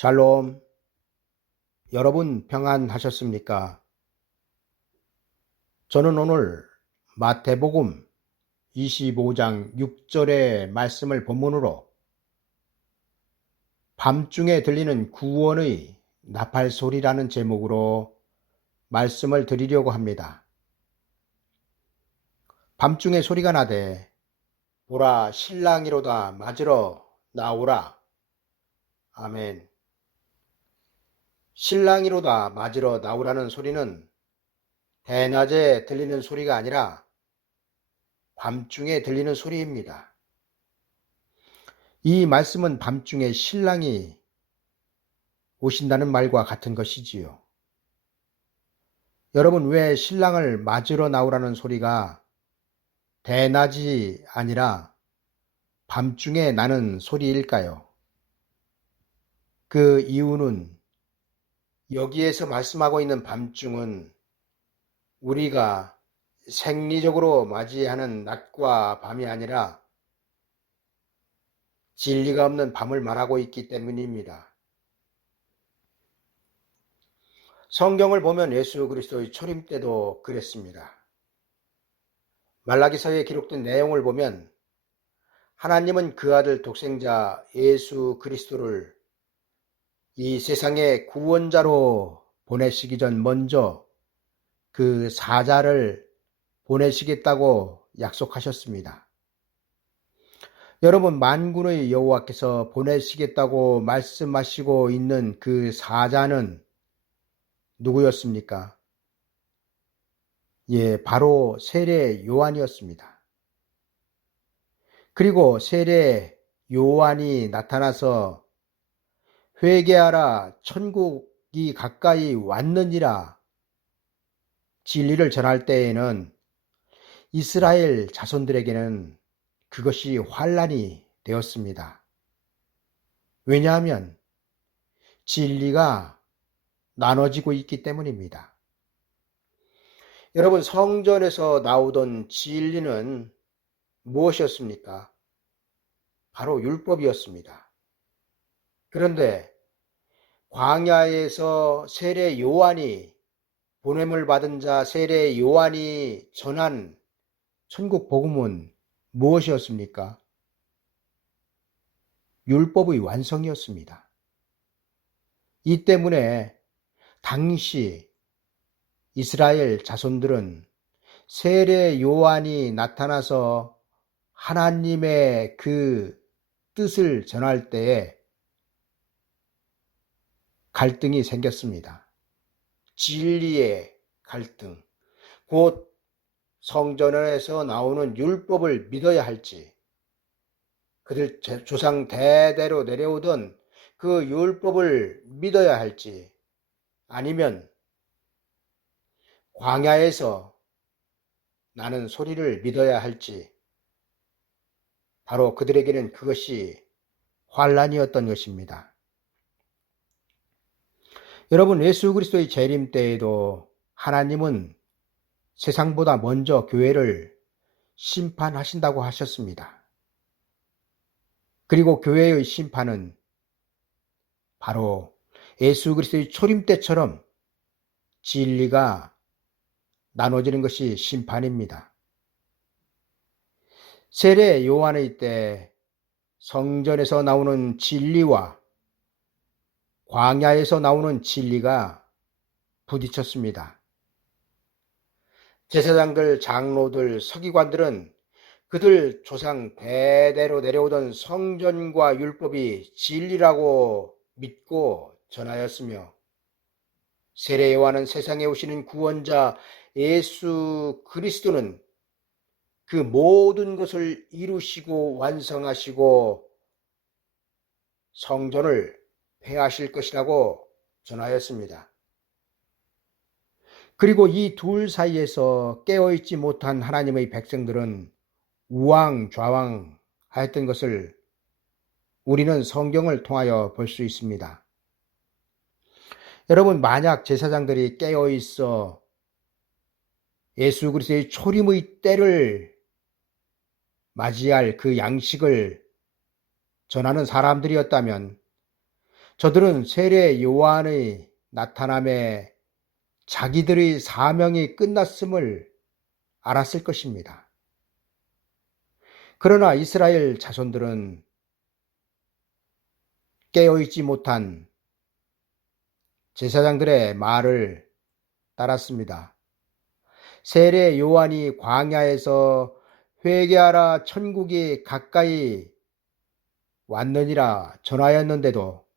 샬롬. 여러분 평안하셨습니까? 저는 오늘 마태복음 25장 6절의 말씀을 본문으로 밤중에 들리는 구원의 나팔소리라는 제목으로 말씀을 드리려고 합니다. 밤중에 소리가 나되 보라 신랑이로다 맞으러 나오라. 아멘. 신랑이로다 맞으러 나오라는 소리는 대낮에 들리는 소리가 아니라 밤중에 들리는 소리입니다. 이 말씀은 밤중에 신랑이 오신다는 말과 같은 것이지요. 여러분, 왜 신랑을 맞으러 나오라는 소리가 대낮이 아니라 밤중에 나는 소리일까요? 그 이유는 여기에서 말씀하고 있는 밤중은 우리가 생리적으로 맞이하는 낮과 밤이 아니라 진리가 없는 밤을 말하고 있기 때문입니다. 성경을 보면 예수 그리스도의 초림 때도 그랬습니다. 말라기서에 기록된 내용을 보면 하나님은 그 아들 독생자 예수 그리스도를 이 세상의 구원자로 보내시기 전 먼저 그 사자를 보내시겠다고 약속하셨습니다. 여러분, 만군의 여호와께서 보내시겠다고 말씀하시고 있는 그 사자는 누구였습니까? 바로 세례 요한이었습니다. 그리고 세례 요한이 나타나서 회개하라, 천국이 가까이 왔느니라 진리를 전할 때에는 이스라엘 자손들에게는 그것이 환난이 되었습니다. 왜냐하면 진리가 나눠지고 있기 때문입니다. 여러분, 성전에서 나오던 진리는 무엇이었습니까? 바로 율법이었습니다. 그런데 광야에서 세례 요한이 보냄을 받은 자 세례 요한이 전한 천국 복음은 무엇이었습니까? 율법의 완성이었습니다. 이 때문에 당시 이스라엘 자손들은 세례 요한이 나타나서 하나님의 그 뜻을 전할 때에 갈등이 생겼습니다. 진리의 갈등, 곧 성전에서 나오는 율법을 믿어야 할지, 그들 조상 대대로 내려오던 그 율법을 믿어야 할지, 아니면 광야에서 나는 소리를 믿어야 할지, 바로 그들에게는 그것이 환난이었던 것입니다. 여러분, 예수 그리스도의 재림 때에도 하나님은 세상보다 먼저 교회를 심판하신다고 하셨습니다. 그리고 교회의 심판은 바로 예수 그리스도의 초림 때처럼 진리가 나눠지는 것이 심판입니다. 세례 요한의 때 성전에서 나오는 진리와 광야에서 나오는 진리가 부딪혔습니다. 제사장들, 장로들, 서기관들은 그들 조상 대대로 내려오던 성전과 율법이 진리라고 믿고 전하였으며, 세례 요한은 세상에 오시는 구원자 예수 그리스도는 그 모든 것을 이루시고 완성하시고 성전을 폐하실 것이라고 전하였습니다. 그리고 이 둘 사이에서 깨어있지 못한 하나님의 백성들은 우왕좌왕하였던 것을 우리는 성경을 통하여 볼 수 있습니다. 여러분, 만약 제사장들이 깨어있어 예수 그리스도의 초림의 때를 맞이할 그 양식을 전하는 사람들이었다면 저들은 세례 요한의 나타남에 자기들의 사명이 끝났음을 알았을 것입니다. 그러나 이스라엘 자손들은 깨어있지 못한 제사장들의 말을 따랐습니다. 세례 요한이 광야에서 회개하라 천국이 가까이 왔느니라 전하였는데도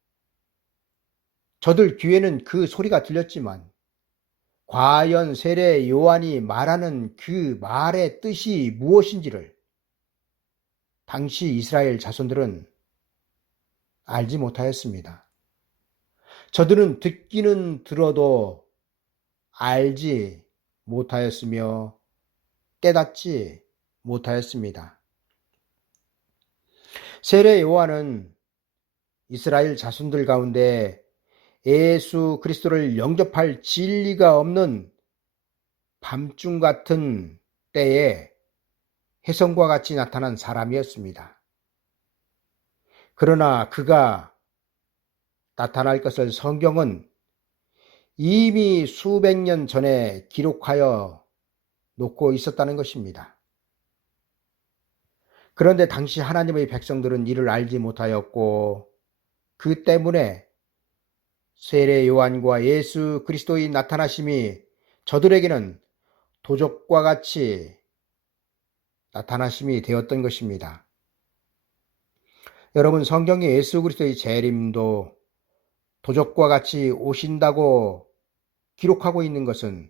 저들 귀에는 그 소리가 들렸지만 과연 세례 요한이 말하는 그 말의 뜻이 무엇인지를 당시 이스라엘 자손들은 알지 못하였습니다. 저들은 듣기는 들어도 알지 못하였으며 깨닫지 못하였습니다. 세례 요한은 이스라엘 자손들 가운데 예수 그리스도를 영접할 진리가 없는 밤중 같은 때에 혜성과 같이 나타난 사람이었습니다. 그러나 그가 나타날 것을 성경은 이미 수백 년 전에 기록하여 놓고 있었다는 것입니다. 그런데 당시 하나님의 백성들은 이를 알지 못하였고 그 때문에 세례 요한과 예수 그리스도의 나타나심이 저들에게는 도적과 같이 나타나심이 되었던 것입니다. 여러분, 성경에 예수 그리스도의 재림도 도적과 같이 오신다고 기록하고 있는 것은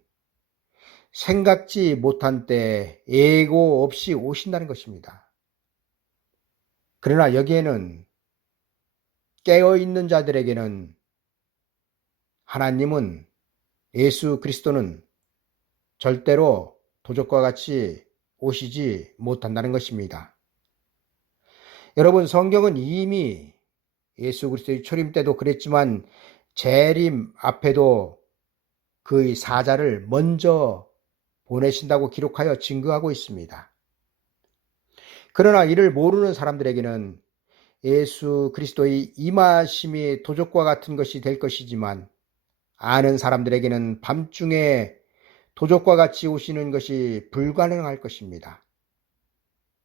생각지 못한 때 예고 없이 오신다는 것입니다. 그러나 여기에는 깨어있는 자들에게는 하나님은 예수 그리스도는 절대로 도적과 같이 오시지 못한다는 것입니다. 여러분, 성경은 이미 예수 그리스도의 초림 때도 그랬지만 재림 앞에도 그의 사자를 먼저 보내신다고 기록하여 증거하고 있습니다. 그러나 이를 모르는 사람들에게는 예수 그리스도의 임하심이 도적과 같은 것이 될 것이지만 아는 사람들에게는 밤중에 도적과 같이 오시는 것이 불가능할 것입니다.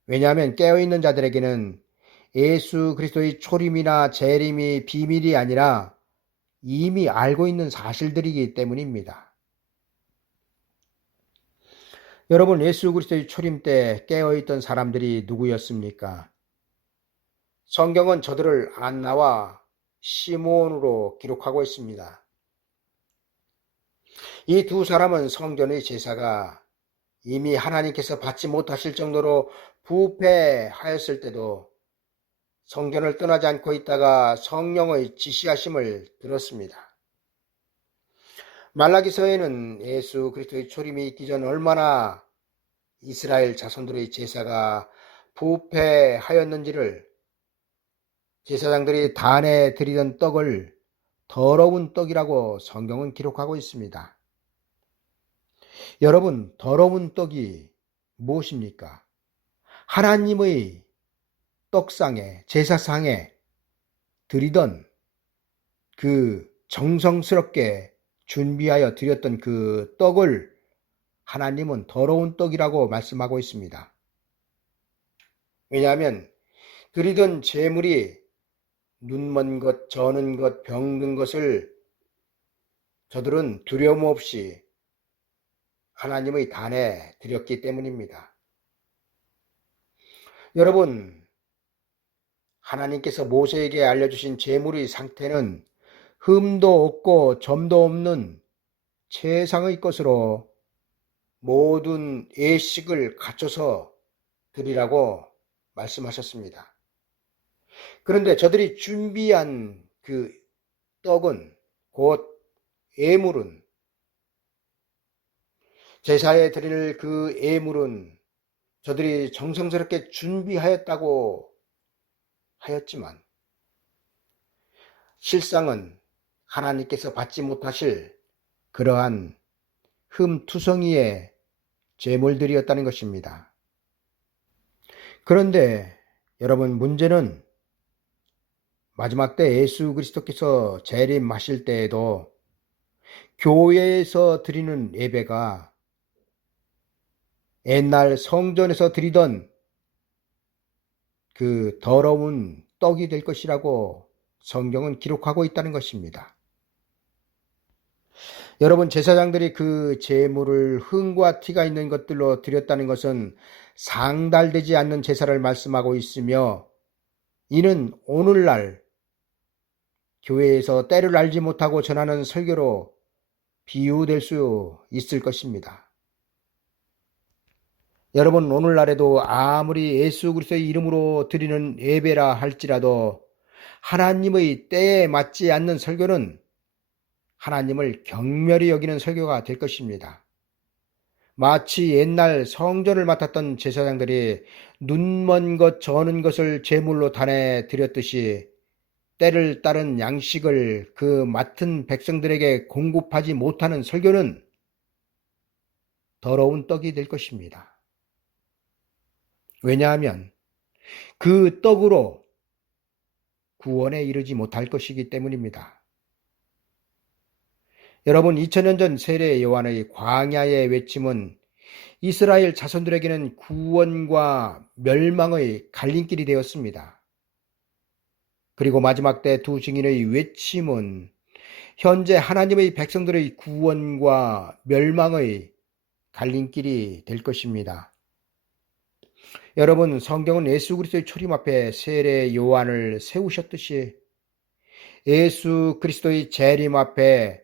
왜냐하면 깨어있는 자들에게는 예수 그리스도의 초림이나 재림이 비밀이 아니라 이미 알고 있는 사실들이기 때문입니다. 여러분, 예수 그리스도의 초림 때 깨어있던 사람들이 누구였습니까? 성경은 저들을 안나와 시므온으로 기록하고 있습니다. 이 두 사람은 성전의 제사가 이미 하나님께서 받지 못하실 정도로 부패하였을 때도 성전을 떠나지 않고 있다가 성령의 지시하심을 들었습니다. 말라기서에는 예수 그리스도의 초림이 있기 전 얼마나 이스라엘 자손들의 제사가 부패하였는지를 제사장들이 단에 드리던 떡을 더러운 떡이라고 성경은 기록하고 있습니다. 여러분, 더러운 떡이 무엇입니까? 하나님의 떡상에, 제사상에 드리던 그 정성스럽게 준비하여 드렸던 그 떡을 하나님은 더러운 떡이라고 말씀하고 있습니다. 왜냐하면 드리던 제물이 눈먼 것, 저는 것, 병든 것을 저들은 두려움 없이 하나님의 단에 드렸기 때문입니다. 여러분, 하나님께서 모세에게 알려주신 제물의 상태는 흠도 없고 점도 없는 최상의 것으로 모든 예식을 갖춰서 드리라고 말씀하셨습니다. 그런데 저들이 준비한 그 떡은, 곧 예물은, 제사에 드릴 그 예물은 저들이 정성스럽게 준비하였다고 하였지만 실상은 하나님께서 받지 못하실 그러한 흠투성이의 제물들이었다는 것입니다. 그런데 여러분, 문제는 마지막 때 예수 그리스도께서 재림하실 때에도 교회에서 드리는 예배가 옛날 성전에서 드리던 그 더러운 떡이 될 것이라고 성경은 기록하고 있다는 것입니다. 여러분, 제사장들이 그 제물을 흥과 티가 있는 것들로 드렸다는 것은 상달되지 않는 제사를 말씀하고 있으며, 이는 오늘날 교회에서 때를 알지 못하고 전하는 설교로 비유될 수 있을 것입니다. 여러분, 오늘날에도 아무리 예수 그리스도의 이름으로 드리는 예배라 할지라도 하나님의 때에 맞지 않는 설교는 하나님을 경멸히 여기는 설교가 될 것입니다. 마치 옛날 성전을 맡았던 제사장들이 눈먼 것 저는 것을 제물로 단에 드렸듯이 때를 따른 양식을 그 맡은 백성들에게 공급하지 못하는 설교는 더러운 떡이 될 것입니다. 왜냐하면 그 떡으로 구원에 이르지 못할 것이기 때문입니다. 여러분, 2000년 전 세례 요한의 광야의 외침은 이스라엘 자손들에게는 구원과 멸망의 갈림길이 되었습니다. 그리고 마지막 때 두 증인의 외침은 현재 하나님의 백성들의 구원과 멸망의 갈림길이 될 것입니다. 여러분, 성경은 예수 그리스도의 초림 앞에 세례 요한을 세우셨듯이 예수 그리스도의 재림 앞에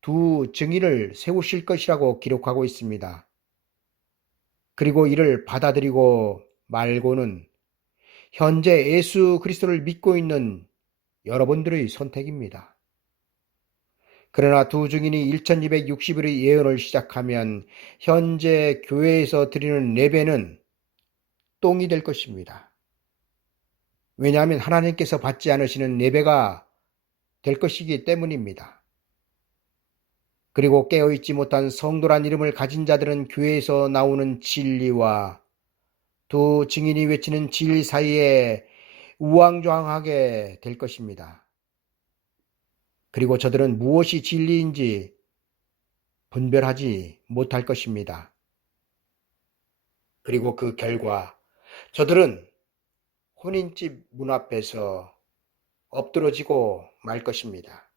두 증인을 세우실 것이라고 기록하고 있습니다. 그리고 이를 받아들이고 말고는 현재 예수 그리스도를 믿고 있는 여러분들의 선택입니다. 그러나 두 증인이 1260일의 예언을 시작하면 현재 교회에서 드리는 예배는 똥이 될 것입니다. 왜냐하면 하나님께서 받지 않으시는 예배가 될 것이기 때문입니다. 그리고 깨어있지 못한 성도란 이름을 가진 자들은 교회에서 나오는 진리와 두 증인이 외치는 진리 사이에 우왕좌왕하게 될 것입니다. 그리고 저들은 무엇이 진리인지 분별하지 못할 것입니다. 그리고 그 결과 저들은 혼인집 문 앞에서 엎드러지고 말 것입니다.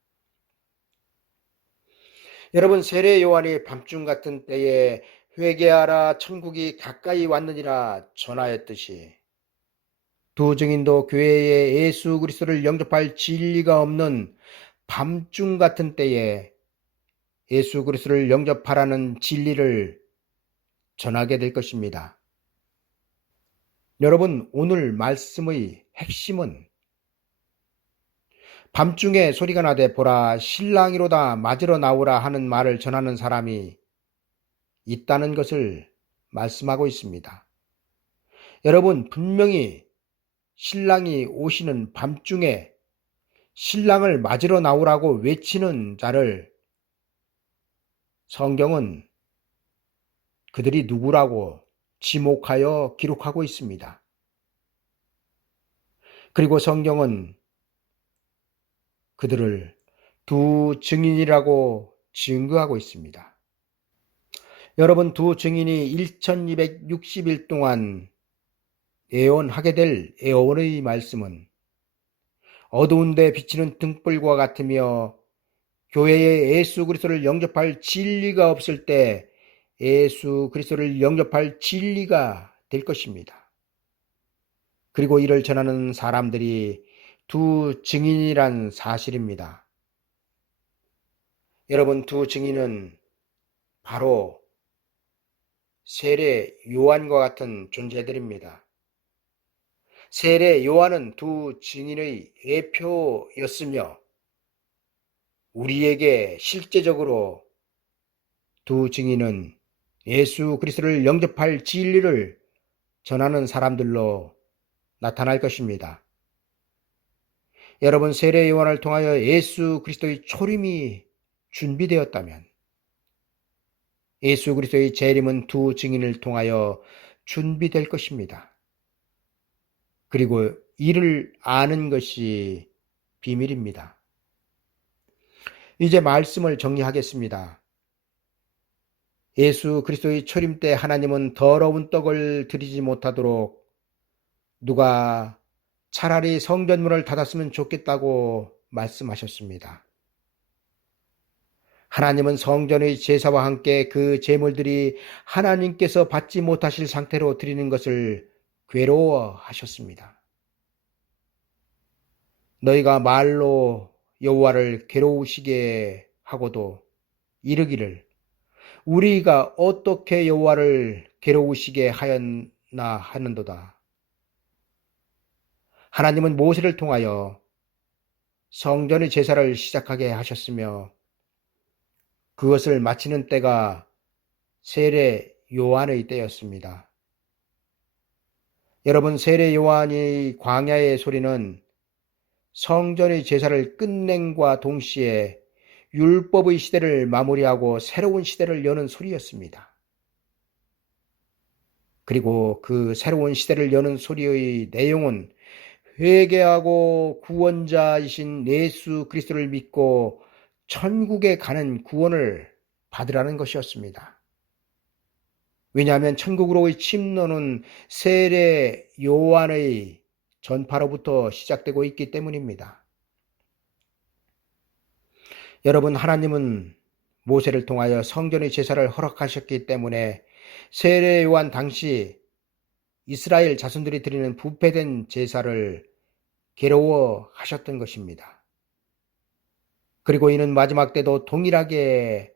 여러분, 세례 요한이 밤중 같은 때에 회개하라 천국이 가까이 왔느니라 전하였듯이 두 증인도 교회에 예수 그리스도를 영접할 진리가 없는 밤중 같은 때에 예수 그리스도를 영접하라는 진리를 전하게 될 것입니다. 여러분, 오늘 말씀의 핵심은 밤중에 소리가 나되 보라 신랑이로다 맞으러 나오라 하는 말을 전하는 사람이 있다는 것을 말씀하고 있습니다. 여러분, 분명히 신랑이 오시는 밤중에 신랑을 맞으러 나오라고 외치는 자를 성경은 그들이 누구라고 지목하여 기록하고 있습니다. 그리고 성경은 그들을 두 증인이라고 증거하고 있습니다. 여러분, 두 증인이 1260일 동안 예언하게 될 예언의 말씀은 어두운 데 비치는 등불과 같으며 교회에 예수 그리스도를 영접할 진리가 없을 때 예수 그리스도를 영접할 진리가 될 것입니다. 그리고 이를 전하는 사람들이 두 증인이란 사실입니다. 여러분, 두 증인은 바로 세례 요한과 같은 존재들입니다. 세례 요한은 두 증인의 예표였으며 우리에게 실제적으로 두 증인은 예수 그리스도를 영접할 진리를 전하는 사람들로 나타날 것입니다. 여러분, 세례 요한을 통하여 예수 그리스도의 초림이 준비되었다면 예수 그리스도의 재림은 두 증인을 통하여 준비될 것입니다. 그리고 이를 아는 것이 비밀입니다. 이제 말씀을 정리하겠습니다. 예수 그리스도의 초림 때 하나님은 더러운 떡을 드리지 못하도록 누가 차라리 성전문을 닫았으면 좋겠다고 말씀하셨습니다. 하나님은 성전의 제사와 함께 그 제물들이 하나님께서 받지 못하실 상태로 드리는 것을 괴로워하셨습니다. 너희가 말로 여호와를 괴로우시게 하고도 이르기를 우리가 어떻게 여호와를 괴로우시게 하였나 하는도다. 하나님은 모세를 통하여 성전의 제사를 시작하게 하셨으며 그것을 마치는 때가 세례 요한의 때였습니다. 여러분, 세례 요한의 광야의 소리는 성전의 제사를 끝냄과 동시에 율법의 시대를 마무리하고 새로운 시대를 여는 소리였습니다. 그리고 그 새로운 시대를 여는 소리의 내용은 회개하고 구원자이신 예수 그리스도를 믿고 천국에 가는 구원을 받으라는 것이었습니다. 왜냐하면 천국으로의 침노는 세례 요한의 전파로부터 시작되고 있기 때문입니다. 여러분, 하나님은 모세를 통하여 성전의 제사를 허락하셨기 때문에 세례 요한 당시 이스라엘 자손들이 드리는 부패된 제사를 괴로워하셨던 것입니다. 그리고 이는 마지막 때도 동일하게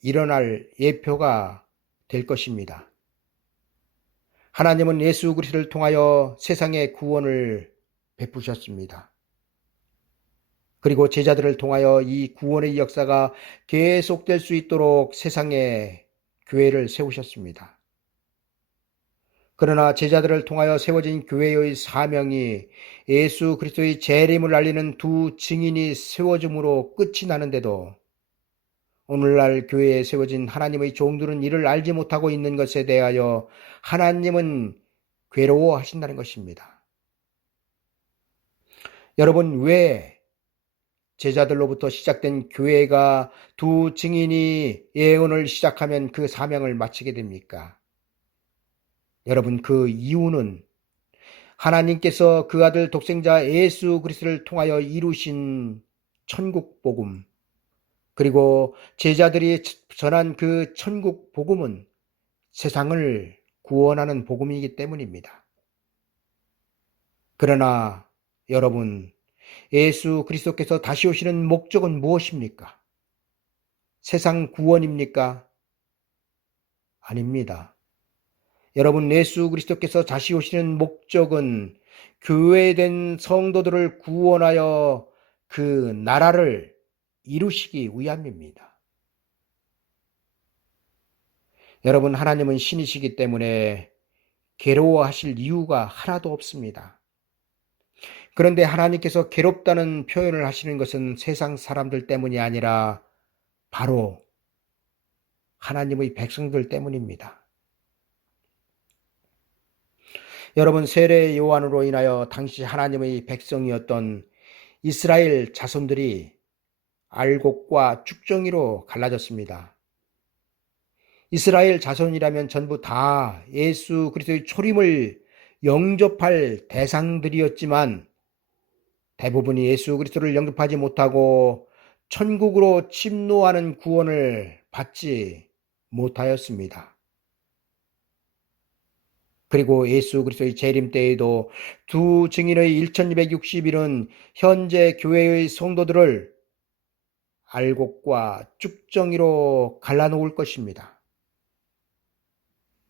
일어날 예표가 될 것입니다. 하나님은 예수 그리스도를 통하여 세상의 구원을 베푸셨습니다. 그리고 제자들을 통하여 이 구원의 역사가 계속될 수 있도록 세상에 교회를 세우셨습니다. 그러나 제자들을 통하여 세워진 교회의 사명이 예수 그리스도의 재림을 알리는 두 증인이 세워짐으로 끝이 나는데도 오늘날 교회에 세워진 하나님의 종들은 이를 알지 못하고 있는 것에 대하여 하나님은 괴로워하신다는 것입니다. 여러분, 왜 제자들로부터 시작된 교회가 두 증인이 예언을 시작하면 그 사명을 마치게 됩니까? 여러분, 그 이유는 하나님께서 그 아들 독생자 예수 그리스도를 통하여 이루신 천국 복음, 그리고 제자들이 전한 그 천국 복음은 세상을 구원하는 복음이기 때문입니다. 그러나 여러분, 예수 그리스도께서 다시 오시는 목적은 무엇입니까? 세상 구원입니까? 아닙니다. 여러분, 예수 그리스도께서 다시 오시는 목적은 교회된 성도들을 구원하여 그 나라를 이루시기 위함입니다. 여러분, 하나님은 신이시기 때문에 괴로워하실 이유가 하나도 없습니다. 그런데 하나님께서 괴롭다는 표현을 하시는 것은 세상 사람들 때문이 아니라 바로 하나님의 백성들 때문입니다. 여러분, 세례 요한으로 인하여 당시 하나님의 백성이었던 이스라엘 자손들이 알곡과 쭉정이로 갈라졌습니다. 이스라엘 자손이라면 전부 다 예수 그리스도의 초림을 영접할 대상들이었지만 대부분이 예수 그리스도를 영접하지 못하고 천국으로 침노하는 구원을 받지 못하였습니다. 그리고 예수 그리스도의 재림 때에도 두 증인의 1260일은 현재 교회의 성도들을 알곡과 쭉정이로 갈라놓을 것입니다.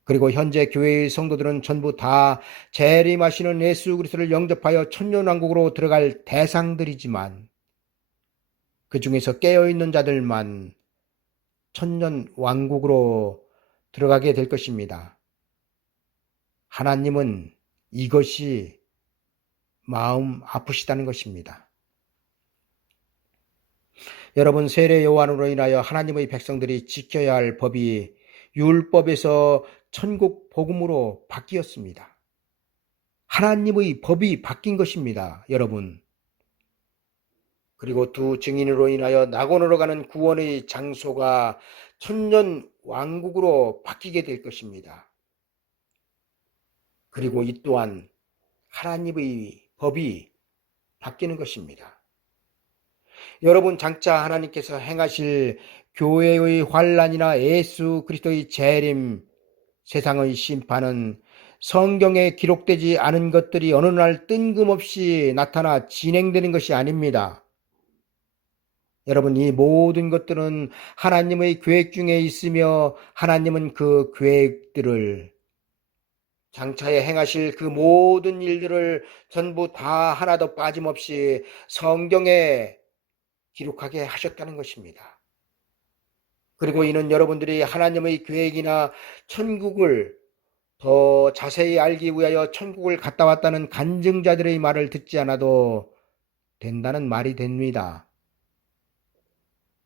그리고 현재 교회의 성도들은 전부 다 재림하시는 예수 그리스도를 영접하여 천년왕국으로 들어갈 대상들이지만 그 중에서 깨어있는 자들만 천년왕국으로 들어가게 될 것입니다. 하나님은 이것이 마음 아프시다는 것입니다. 여러분, 세례 요한으로 인하여 하나님의 백성들이 지켜야 할 법이 율법에서 천국 복음으로 바뀌었습니다. 하나님의 법이 바뀐 것입니다. 여러분, 그리고 두 증인으로 인하여 낙원으로 가는 구원의 장소가 천년 왕국으로 바뀌게 될 것입니다. 그리고 이 또한 하나님의 법이 바뀌는 것입니다. 여러분, 장차 하나님께서 행하실 교회의 환란이나 예수 그리스도의 재림, 세상의 심판은 성경에 기록되지 않은 것들이 어느 날 뜬금없이 나타나 진행되는 것이 아닙니다. 여러분, 이 모든 것들은 하나님의 계획 중에 있으며 하나님은 그 계획들을 장차에 행하실 그 모든 일들을 전부 다 하나도 빠짐없이 성경에 기록하게 하셨다는 것입니다. 그리고 이는 여러분들이 하나님의 계획이나 천국을 더 자세히 알기 위하여 천국을 갔다 왔다는 간증자들의 말을 듣지 않아도 된다는 말이 됩니다.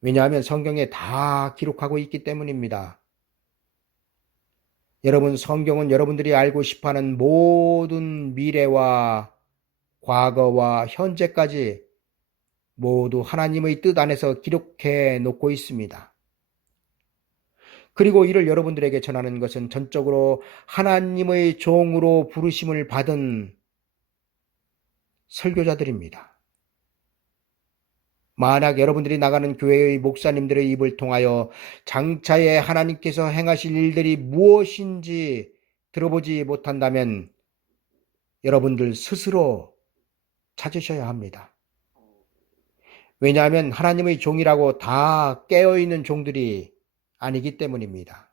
왜냐하면 성경에 다 기록하고 있기 때문입니다. 여러분, 성경은 여러분들이 알고 싶어하는 모든 미래와 과거와 현재까지 모두 하나님의 뜻 안에서 기록해 놓고 있습니다. 그리고 이를 여러분들에게 전하는 것은 전적으로 하나님의 종으로 부르심을 받은 설교자들입니다. 만약 여러분들이 나가는 교회의 목사님들의 입을 통하여 장차에 하나님께서 행하실 일들이 무엇인지 들어보지 못한다면 여러분들 스스로 찾으셔야 합니다. 왜냐하면 하나님의 종이라고 다 깨어있는 종들이 아니기 때문입니다.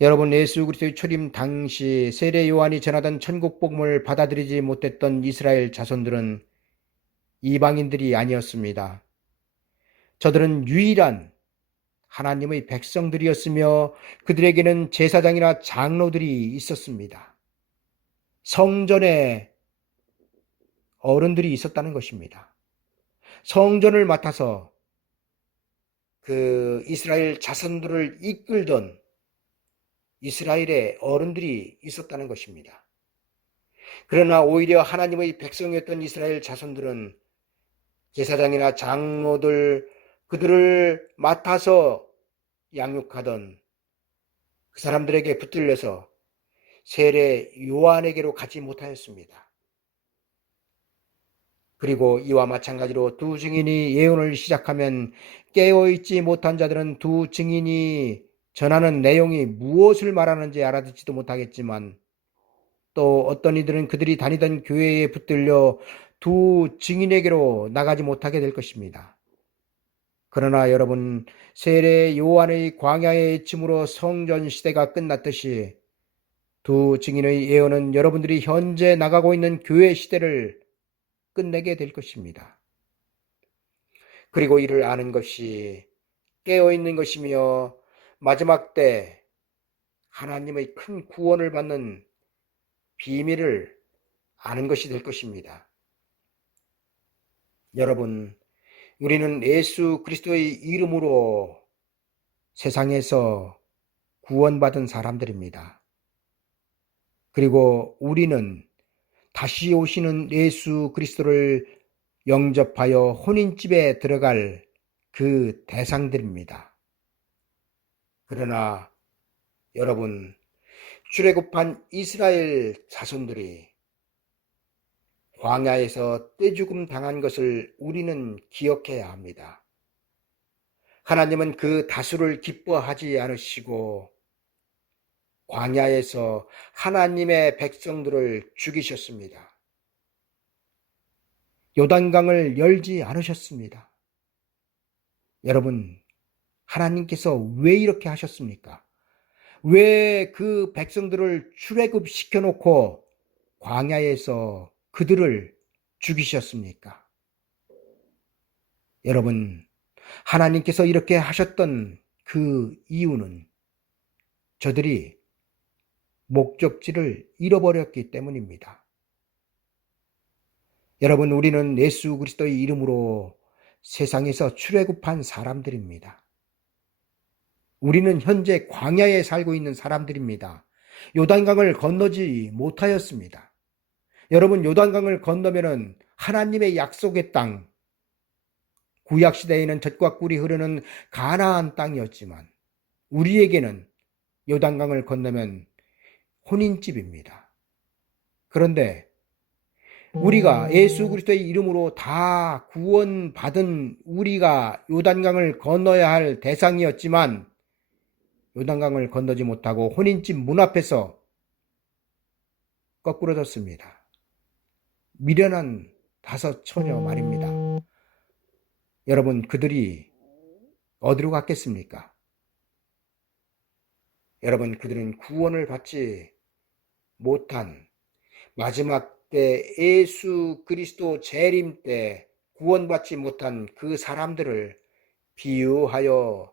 여러분, 예수 그리스도의 초림 당시 세례 요한이 전하던 천국 복음을 받아들이지 못했던 이스라엘 자손들은 이방인들이 아니었습니다. 저들은 유일한 하나님의 백성들이었으며 그들에게는 제사장이나 장로들이 있었습니다. 성전에 어른들이 있었다는 것입니다. 성전을 맡아서 그 이스라엘 자손들을 이끌던 이스라엘의 어른들이 있었다는 것입니다. 그러나 오히려 하나님의 백성이었던 이스라엘 자손들은 제사장이나 장로들, 그들을 맡아서 양육하던 그 사람들에게 붙들려서 세례 요한에게로 가지 못하였습니다. 그리고 이와 마찬가지로 두 증인이 예언을 시작하면 깨어있지 못한 자들은 두 증인이 전하는 내용이 무엇을 말하는지 알아듣지도 못하겠지만 또 어떤 이들은 그들이 다니던 교회에 붙들려 두 증인에게로 나가지 못하게 될 것입니다. 그러나 여러분, 세례 요한의 광야의 외침으로 성전 시대가 끝났듯이 두 증인의 예언은 여러분들이 현재 나가고 있는 교회 시대를 끝내게 될 것입니다. 그리고 이를 아는 것이 깨어있는 것이며 마지막 때 하나님의 큰 구원을 받는 비밀을 아는 것이 될 것입니다. 여러분, 우리는 예수 그리스도의 이름으로 세상에서 구원받은 사람들입니다. 그리고 우리는 다시 오시는 예수 그리스도를 영접하여 혼인집에 들어갈 그 대상들입니다. 그러나 여러분, 출애굽한 이스라엘 자손들이 광야에서 떼죽음 당한 것을 우리는 기억해야 합니다. 하나님은 그 다수를 기뻐하지 않으시고 광야에서 하나님의 백성들을 죽이셨습니다. 요단강을 열지 않으셨습니다. 여러분, 하나님께서 왜 이렇게 하셨습니까? 왜 그 백성들을 출애굽시켜 놓고 광야에서 그들을 죽이셨습니까? 여러분, 하나님께서 이렇게 하셨던 그 이유는 저들이 목적지를 잃어버렸기 때문입니다. 여러분, 우리는 예수 그리스도의 이름으로 세상에서 출애굽한 사람들입니다. 우리는 현재 광야에 살고 있는 사람들입니다. 요단강을 건너지 못하였습니다. 여러분, 요단강을 건너면은 하나님의 약속의 땅, 구약시대에는 젖과 꿀이 흐르는 가나안 땅이었지만 우리에게는 요단강을 건너면 혼인집입니다. 그런데 우리가 예수 그리스도의 이름으로 다 구원받은 우리가 요단강을 건너야 할 대상이었지만 요단강을 건너지 못하고 혼인집 문 앞에서 거꾸러졌습니다. 미련한 5 처녀 말입니다. 여러분, 그들이 어디로 갔겠습니까? 여러분, 그들은 구원을 받지 못한 마지막 때 예수 그리스도 재림 때 구원받지 못한 그 사람들을 비유하여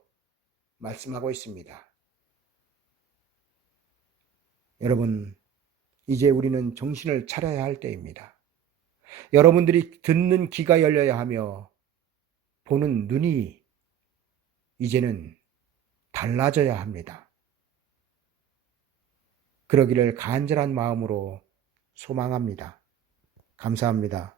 말씀하고 있습니다. 여러분, 이제 우리는 정신을 차려야 할 때입니다. 여러분들이 듣는 귀가 열려야 하며 보는 눈이 이제는 달라져야 합니다. 그러기를 간절한 마음으로 소망합니다. 감사합니다.